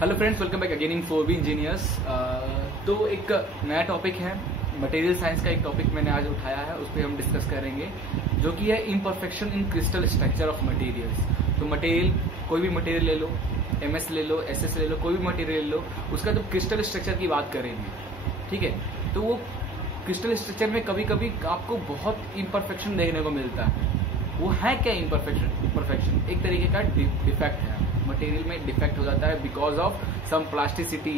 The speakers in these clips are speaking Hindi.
Hello friends, welcome back again in 4B engineers. तो एक नया टॉपिक है, मटेरियल साइंस का एक टॉपिक मैंने आज उठाया है, उस पर हम डिस्कस करेंगे, जो कि है imperfection in crystal structure of materials. तो मटेरियल, कोई भी मटेरियल ले लो, MS ले लो, SS ले लो, कोई भी मटेरियल ले लो, उसका तो क्रिस्टल स्ट्रक्चर की बात करेंगे, ठीक है। तो वो क्रिस्टल स्ट्रक्चर में कभी कभी आपको बहुत इम्परफेक्शन देखने को मिलता है। वो है क्या इम्परफेक्शन? एक तरीके का डिफेक्ट है, मटेरियल में डिफेक्ट हो जाता है because of some plasticity,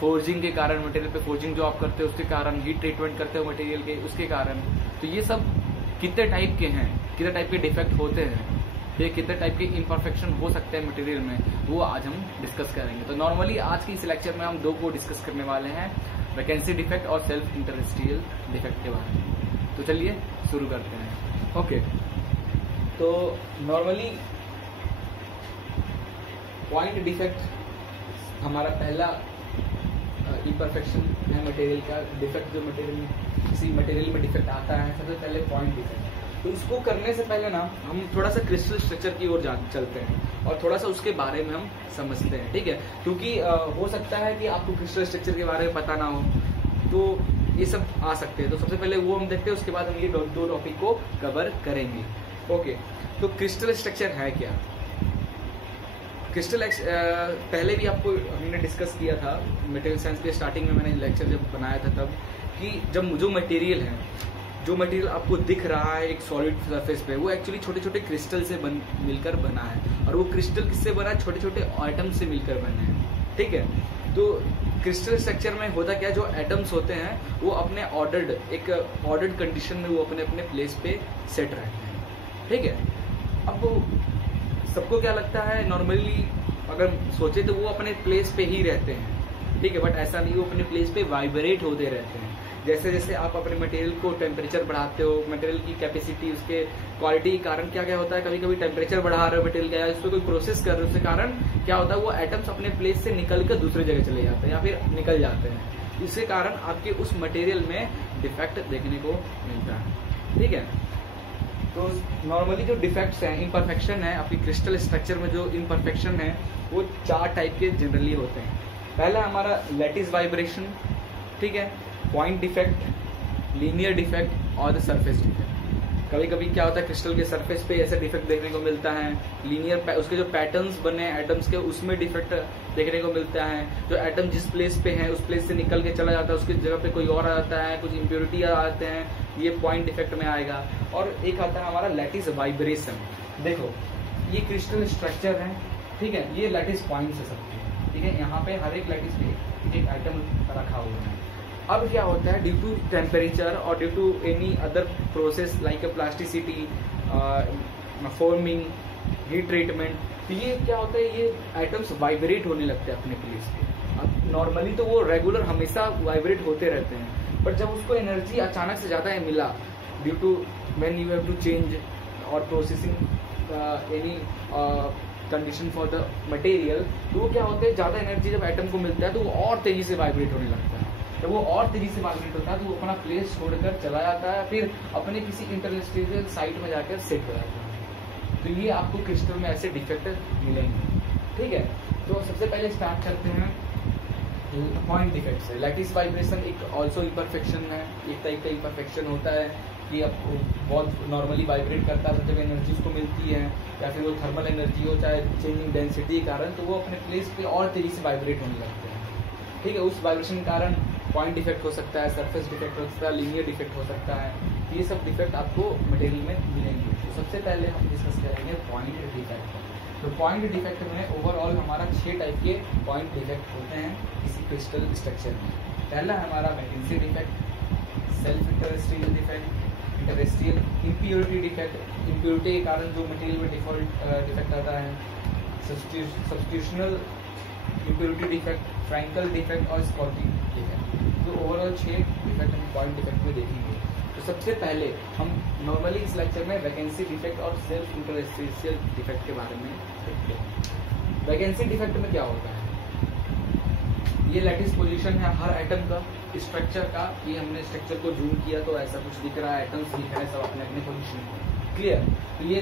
forging के कारण, मटेरियल पे फोर्जिंग जो आप करते हो उसके कारण, हीट ट्रीटमेंट करते हो मटेरियल के उसके कारण। तो ये सब कितने टाइप के हैं, कितने टाइप के डिफेक्ट होते हैं, ये कितने टाइप के इम्परफेक्शन हो सकते हैं मटेरियल में, वो आज हम डिस्कस करेंगे। तो नॉर्मली आज की इस लेक्चर में हम दो को डिस्कस करने वाले हैं, वैकेंसी डिफेक्ट और सेल्फ इंटरस्टिशियल डिफेक्ट के बारे में। तो चलिए शुरू करते हैं। ओके, तो नॉर्मली पॉइंट डिफेक्ट हमारा पहला इम्परफेक्शन है मटेरियल का। डिफेक्ट जो मटेरियल, किसी मटेरियल में डिफेक्ट आता है, सबसे पहले पॉइंट डिफेक्ट। तो इसको करने से पहले ना हम थोड़ा सा क्रिस्टल स्ट्रक्चर की ओर चलते हैं और थोड़ा सा उसके बारे में हम समझते हैं, ठीक है। क्योंकि हो सकता है कि आपको क्रिस्टल स्ट्रक्चर के बारे में पता ना हो, तो ये सब आ सकते हैं। तो सबसे पहले वो हम देखते हैं, उसके बाद हम ये दो टॉपिक को कवर करेंगे। ओके, तो क्रिस्टल स्ट्रक्चर है क्या? क्रिस्टल पहले भी आपको हमने डिस्कस किया था मटेरियल साइंस के स्टार्टिंग में, मैंने लेक्चर जब बनाया था तब, कि जब जो मटेरियल है, जो मटेरियल आपको दिख रहा है एक सॉलिड सरफेस पे, वो एक्चुअली छोटे छोटे क्रिस्टल से मिलकर बना है। और वो क्रिस्टल किससे बना है? छोटे छोटे एटम से मिलकर बने हैं, ठीक है। तो क्रिस्टल स्ट्रक्चर में होता क्या, जो एटम्स होते हैं वो अपने ऑर्डर्ड कंडीशन में वो अपने अपने प्लेस पे सेट रहते हैं, ठीक है। अब सबको क्या लगता है, नॉर्मली अगर सोचे तो वो अपने प्लेस पे ही रहते हैं, ठीक है, बट ऐसा नहीं, वो अपने प्लेस पे वाइब्रेट होते रहते हैं। जैसे जैसे आप अपने मटेरियल को टेम्परेचर बढ़ाते हो, मटेरियल की कैपेसिटी, उसके क्वालिटी के कारण क्या क्या होता है, कभी कभी टेम्परेचर बढ़ा रहे हो मटेरियल का, या उसको कोई प्रोसेस कर रहे हो, उसके कारण क्या होता है, वो एटम्स अपने प्लेस से निकल कर दूसरी जगह चले जाते हैं या फिर निकल जाते हैं। इसके कारण आपके उस मटेरियल में डिफेक्ट देखने को मिलता है, ठीक है। तो नॉर्मली जो डिफेक्ट्स हैं, इम्परफेक्शन है आपकी क्रिस्टल स्ट्रक्चर में, जो इम्परफेक्शन है वो 4 टाइप के जनरली होते हैं। पहला हमारा लैटिस वाइब्रेशन, ठीक है, पॉइंट डिफेक्ट, लीनियर डिफेक्ट और सरफेस डिफेक्ट। कभी कभी क्या होता है, क्रिस्टल के सरफेस पे ऐसा डिफेक्ट देखने को मिलता है, लीनियर उसके जो पैटर्न्स बने एटम्स के, उसमें डिफेक्ट देखने को मिलता है। जो एटम जिस प्लेस पे है उस प्लेस से निकल के चला जाता है, उसकी जगह पे कोई और आ जाता है, कुछ इम्प्योरिटी आ जाते हैं, ये पॉइंट डिफेक्ट में आएगा। और एक आता है हमारा लैटिस वाइब्रेशन। देखो, ये क्रिस्टल स्ट्रक्चर है, ठीक है, ये लैटिस पॉइंट्स है सबके, ठीक है। यहाँ पे हर एक लैटिस पे एक आइटम रखा हुआ है। अब क्या होता है, ड्यू टू टेम्परेचर और due to any other process like plasticity, forming, heat treatment, तो ये क्या होता है, ये आइटम्स वाइब्रेट होने लगते हैं अपने प्लेस पे। अब नॉर्मली तो वो रेगुलर हमेशा वाइब्रेट होते रहते हैं, बट जब उसको एनर्जी अचानक से ज्यादा मिला, due to when you have to change और processing any condition for the material, तो वो क्या होता है, ज्यादा एनर्जी जब एटम को मिलता है तो वो और तेजी से वाइब्रेट होने लगता है। जब वो और तेजी से वाइब्रेट होता है तो वो अपना प्लेस छोड़कर चला जाता है, फिर अपने किसी इंटरस्टिशियल साइट में जाकर सेट हो जाता है। तो ये आपको क्रिस्टल में ऐसे डिफेक्ट मिलेंगे, ठीक है। तो सबसे पहले स्टार्ट करते हैं पॉइंट डिफेक्ट से। लैटिस वाइब्रेशन एक ऑल्सो इम्परफेक्शन है, एक टाइप का इम्परफेक्शन होता है कि आपको बहुत नॉर्मली वाइब्रेट करता है, जब एनर्जी उसको मिलती है, या फिर वो थर्मल एनर्जी हो, चाहे चेंजिंग डेंसिटी के कारण, तो वो अपने प्लेस पे और तेजी से वाइब्रेट होने लगते हैं, ठीक है। उस वाइब्रेशन के कारण पॉइंट डिफेक्ट हो सकता है, सरफेस डिफेक्ट हो सकता है, लीनियर डिफेक्ट हो सकता है। ये सब डिफेक्ट आपको मटेरियल में मिलेंगे। तो सबसे पहले हम डिस्कस करेंगे पॉइंट डिफेक्ट। तो पॉइंट डिफेक्ट में ओवरऑल हमारा 6 टाइप के पॉइंट डिफेक्ट होते हैं किसी क्रिस्टल स्ट्रक्चर में। पहला है हमारा vacancy defect, self interstitial interstitial impurity defect, impurity के कारण जो मटेरियल में डिफेक्ट आता है, सब्स्टिट्यूशनल इम्प्योरिटी डिफेक्ट, फ्रैंकल डिफेक्ट और स्कॉटिंग डिफेक्ट। तो ओवरऑल 6 डिफेक्ट हम पॉइंट डिफेक्ट में देखेंगे। तो सबसे पहले हम नॉर्मली इस लेक्चर में वैकेंसी डिफेक्ट और सेल्फ इंटरस्टिशियल डिफेक्ट के बारे में देखते हैं। वैकेंसी डिफेक्ट में क्या होता है, ये लैटिस पोजीशन है हर एटम का, स्ट्रक्चर का। ये हमने स्ट्रक्चर को जूम किया तो ऐसा कुछ दिख रहा है, एटम्स दिख रहे हैं सब अपने अपने पोजीशन पर, क्लियर। तो ये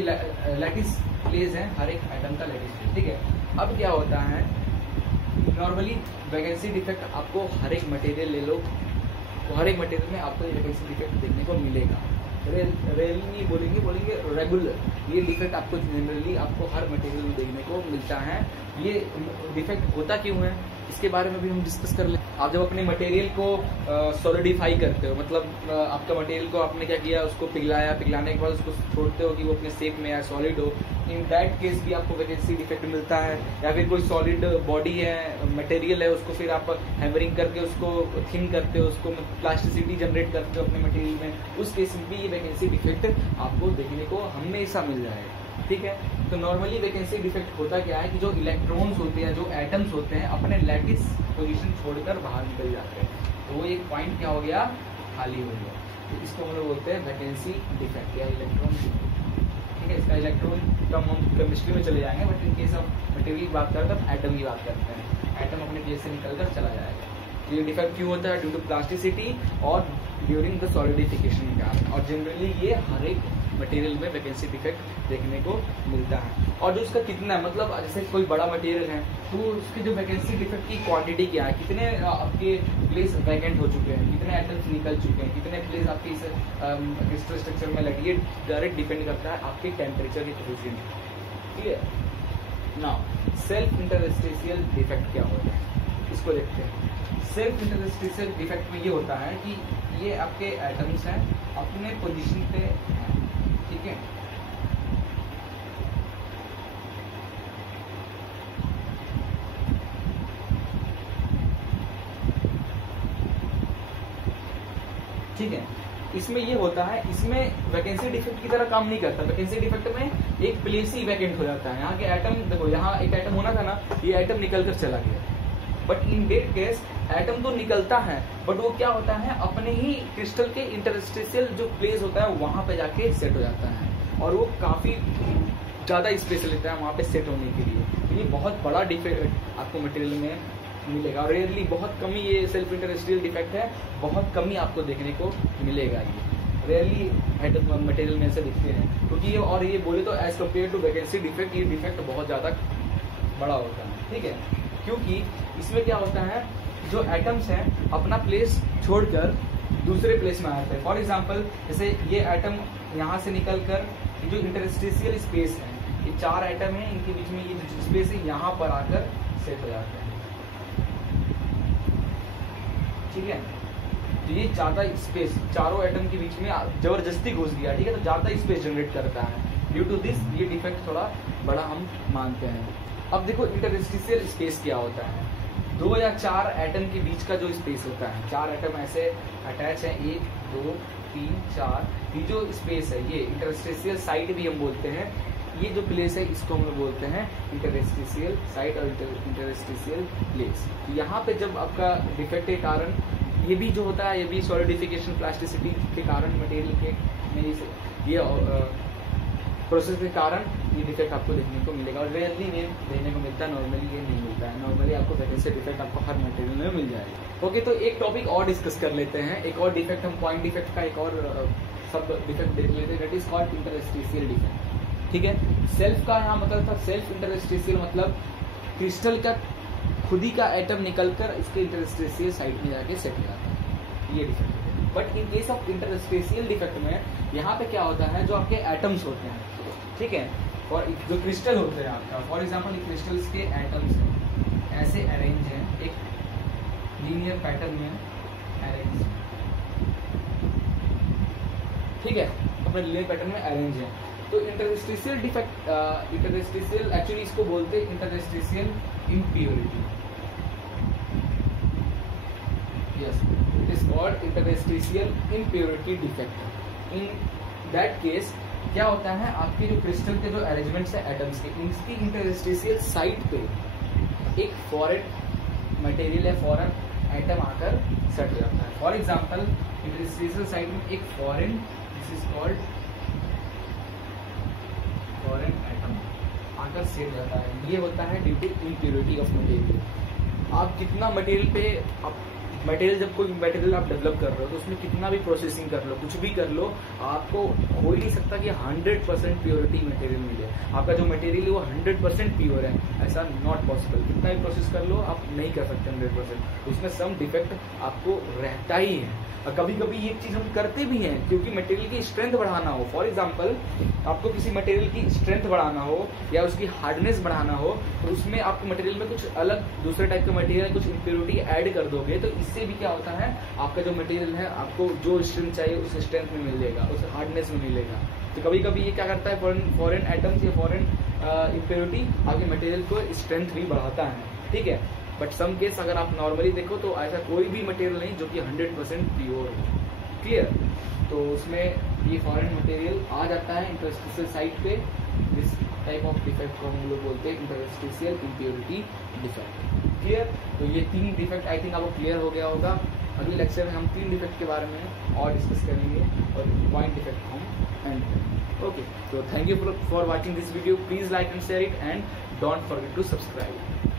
लैटिस प्लेस है, हर एक एटम का लैटिस प्लेस, ठीक है। अब क्या होता है, नॉर्मली वैकेंसी डिफेक्ट आपको हर एक मटेरियल ले लो तो हर एक मटेरियल में आपको ये वैकेंसी डिफेक्ट देखने को मिलेगा। रेयरली बोलेंगे रेगुलर ये डिफेक्ट आपको जनरली आपको हर मटेरियल में देखने को मिलता है। ये डिफेक्ट होता क्यों है इसके बारे में भी हम डिस्कस कर लें। आप जब अपने मटेरियल को सॉलिडिफाई करते हो, मतलब आपका मटेरियल को आपने क्या किया, उसको पिघलाने के बाद उसको छोड़ते हो कि वो अपने शेप में या सॉलिड हो, इन दैट केस भी आपको वैकेंसी डिफेक्ट मिलता है। या फिर कोई सॉलिड बॉडी है, मटेरियल है, उसको फिर आप हैमरिंग करके उसको थिन करते हो, उसको प्लास्टिसिटी जनरेट करते हो अपने मटेरियल में, उस केस में भी ये वैकेंसी डिफेक्ट आपको देखने को हमेशा मिल जाएगा। ठीक है, तो नॉर्मली वैकेंसी डिफेक्ट होता क्या है कि जो इलेक्ट्रॉन्स होते हैं, जो एटम्स होते हैं, अपने लैटिस पोजीशन छोड़कर बाहर निकल जाते हैं, तो वो एक पॉइंट क्या हो गया, खाली हो गया। तो इसको हम लोग बोलते हैं वैकेंसी डिफेक्ट या इलेक्ट्रॉन डिफेक्ट। ठीक है, इसका इलेक्ट्रॉन टर्म हम केमिस्ट्री में चले जाएंगे, but in case of material की बात करते हैं, एटम की बात करते हैं। एटम अपने प्लेस से निकलकर चला जाएगा। तो ये डिफेक्ट क्यों होता है? ड्यू टू प्लास्टिसिटी और ड्यूरिंग द सॉलिडिफिकेशन के कारण। और जनरली ये हर एक मटेरियल में वैकेंसी डिफेक्ट देखने को मिलता है। और जो उसका कितना है, मतलब जैसे कोई बड़ा मटेरियल है तो उसके जो वैकेंसी डिफेक्ट की क्वांटिटी क्या है, कितने आपके प्लेस वैकेंट हो चुके हैं, कितने एटम्स निकल चुके हैं, कितने प्लेस आपके इस क्रिस्टल स्ट्रक्चर में लगे, ये डायरेक्ट डिपेंड करता है आपके टेम्परेचर के कोएफिशिएंट। ठीक है, नाउ सेल्फ इंटरस्टिशियल डिफेक्ट क्या होता है, इसको देखते हैं। सेल्फ इंटरस्टिशियल डिफेक्ट में ये होता है कि ये आपके एटम्स हैं, अपने पोजीशन पे हैं। ठीक है, ठीक है, इसमें ये होता है, इसमें वैकेंसी डिफेक्ट की तरह काम नहीं करता। वैकेंसी डिफेक्ट में एक प्लेस ही वैकेंट हो जाता है। यहाँ के एटम देखो, यहाँ एक एटम होना था ना, ये एटम निकल कर चला गया। But in date case atom तो निकलता है, बट वो क्या होता है, अपने ही क्रिस्टल के इंटरस्टिशियल जो प्लेस होता है वहां पे जाके सेट हो जाता है, और वो काफी ज्यादा स्पेस लेता है वहां पे सेट होने के लिए। तो ये बहुत बड़ा डिफेक्ट आपको मटेरियल में मिलेगा। और रेयरली बहुत कम ही ये सेल्फ इंटरस्टिशियल डिफेक्ट है, बहुत कम ही आपको देखने को मिलेगा। ये रेयरली मटेरियल में से दिखते हैं, क्योंकि ये और ये बोले तो as compare to vacancy defect ये डिफेक्ट बहुत ज्यादा बड़ा होता है। ठीक है, क्योंकि इसमें क्या होता है, जो एटम्स हैं अपना प्लेस छोड़कर दूसरे प्लेस में आते हैं। फॉर एग्जांपल जैसे ये एटम यहाँ से निकलकर जो इंटरस्टिशियल स्पेस है, ये 4 एटम है, इनके बीच में ये जो स्पेस है यहाँ पर आकर सेट हो जाते हैं। ठीक है, तो ये ज्यादा स्पेस चारों एटम के बीच में जबरदस्ती घुस गया। ठीक है, तो ज्यादा स्पेस जनरेट करता है। ड्यू टू दिस ये डिफेक्ट थोड़ा बड़ा हम मानते हैं। अब देखो इंटरस्टिशियल स्पेस क्या होता है। 2 या 4 एटम के बीच का जो स्पेस होता है, 4 एटम ऐसे अटैच है, 1 2 3 4, ये जो स्पेस है ये इंटरस्टिशियल साइट भी हम बोलते हैं। ये जो प्लेस है इसको हम बोलते हैं इंटरस्टिशियल साइट और इंटरस्टिशियल प्लेस। यहाँ पे जब आपका डिफेक्ट के कारण ये भी जो होता है, ये भी सॉलिडिफिकेशन प्लास्टिसिटी के कारण मटेरियल के में ये प्रोसेस के कारण ये डिफेक्ट आपको देखने को मिलेगा। और रेयरली ये देखने को मिलता है, नॉर्मली ये नहीं मिलता है। नॉर्मली आपको वैकेंसी डिफेक्ट आपको हर मटेरियल में मिल जाएगा। ओके, तो एक टॉपिक और डिस्कस कर लेते हैं। एक और डिफेक्ट हम पॉइंट डिफेक्ट का एक और सब डिफेक्ट देख लेते हैं, that is called interstitial defect. ठीक है, सेल्फ का यहाँ मतलब था, सेल्फ इंटरस्टिशियल मतलब क्रिस्टल का खुद ही का एटम निकलकर इसके इंटरस्टिशियल साइड में जाके सेट हो जाता है, ये defect. But in case of interstitial defect में यहाँ पे क्या होता है, जो आपके एटम्स होते हैं, ठीक है, और जो क्रिस्टल होते हैं आपका, फॉर एग्जांपल क्रिस्टल्स के एटम्स हैं ऐसे अरेंज हैं, एक लीनियर पैटर्न में अरेंज, ठीक है, अपने लीनियर पैटर्न में अरेंज है। तो इंटरस्टिशियल डिफेक्ट, इंटरस्टिशियल एक्चुअली इसको बोलते हैं interstitial impurity. Yes, it is called interstitial impurity defect. In that case क्या होता है, आपके जो क्रिस्टल के जो अरेंजमेंट्स है एटम्स के, इनकी इंटरस्टिशियल साइट पे एक फॉरेन मटेरियल या फॉरेन एटम आकर सेट हो जाता है। फॉर एग्जांपल इंटरस्टिशियल साइट में एक foreign, this is called foreign atom आकर सेट हो जाता है। ये होता है due to impurity of material. आप कितना मटेरियल पे आप मटेरियल, जब कोई मटेरियल आप डेवलप कर रहे हो तो उसमें कितना भी प्रोसेसिंग कर लो, कुछ भी कर लो, आपको हो ही नहीं सकता कि 100% प्योरिटी मटेरियल मिले। आपका जो मटेरियल है वो 100% प्योर है, ऐसा नॉट पॉसिबल। कितना भी प्रोसेस कर लो आप नहीं कर सकते 100%, उसमें सम डिफेक्ट आपको रहता ही है। और कभी कभी ये चीज हम करते भी हैं क्योंकि मटेरियल की स्ट्रेंथ बढ़ाना हो। फॉर एग्जांपल, आपको किसी मटेरियल की स्ट्रेंथ बढ़ाना हो या उसकी हार्डनेस बढ़ाना हो तो उसमें आपके मटेरियल में कुछ अलग दूसरे टाइप का मटेरियल, कुछ इम्प्योरिटी ऐड कर दोगे तो इससे भी क्या होता है, आपका जो मटेरियल है आपको जो स्ट्रेंथ चाहिए उस स्ट्रेंथ में मिलेगा, उस हार्डनेस में मिलेगा। तो कभी कभी ये क्या करता है, फॉरेन एटम्स या फॉरेन इम्प्योरिटी आपके मटेरियल को स्ट्रेंथ भी बढ़ाता है, ठीक है। बट सम केस अगर आप नॉर्मली देखो तो ऐसा कोई भी मटेरियल नहीं जो कि 100% प्योर हो, क्लियर। तो उसमें ये फॉरेन मटेरियल आ जाता है इंटरस्टिशियल साइट पे। दिस टाइप ऑफ डिफेक्ट को हम लोग बोलते हैं इंटरस्टिशियल इम्प्योरिटी डिफेक्ट, क्लियर। तो ये 3 डिफेक्ट आई थिंक आपको क्लियर हो गया होगा। अगले लेक्चर में हम 3 डिफेक्ट के बारे में और डिस्कस करेंगे और पॉइंट डिफेक्ट हम एंड करेंगे। ओके, तो thank you for watching this video. Please like and share it and don't forget to subscribe.